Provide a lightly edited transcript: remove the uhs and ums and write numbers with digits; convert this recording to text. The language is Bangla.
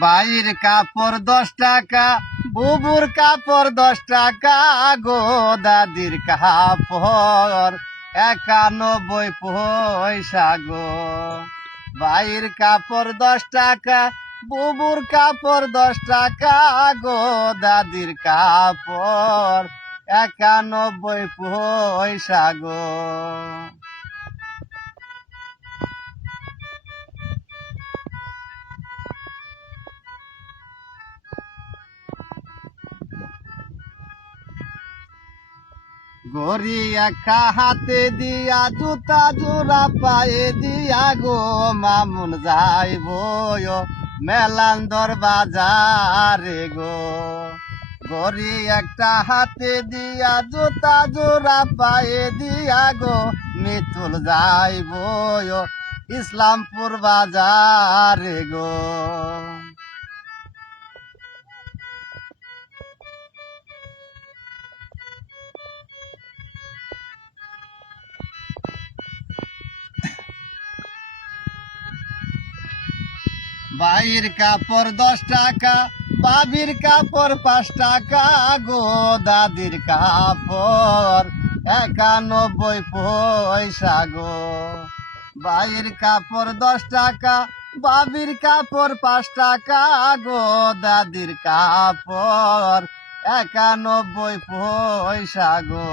ভাইয়ের কাপড় 10 টাকা, বুবুর কাপড় 10 টাকা, গো দাদির কাপড় 91 পয়সা গো। ভাইয়ের কাপড় 10 টাকা, বুবুর কাপড় 10 টাকা, গো দাদির কাপড় 91 পয়সা গো। গড়ি একা হাতে দিয়া, জুতা জোড়া পায়ে দিয়া, গো মামুন যাইব মেলান্দর বাজারে গো। গড়ি একটা হাতে দিয়া, জুতা জোড়া পায়ে দিয়া, গো মিতুল যাইব ইসলামপুর বাজারে গো। ভাইয়ের কাপড় 10 টাকা, বাবির কাপড় 5 টাকা, গো দাদির কাপড় 91 পয়সা গো। ভাইয়ের কাপড় 10 টাকা, বাবির কাপড় 5 টাকা, গো দাদির কাপড় 91 পয়সা গো।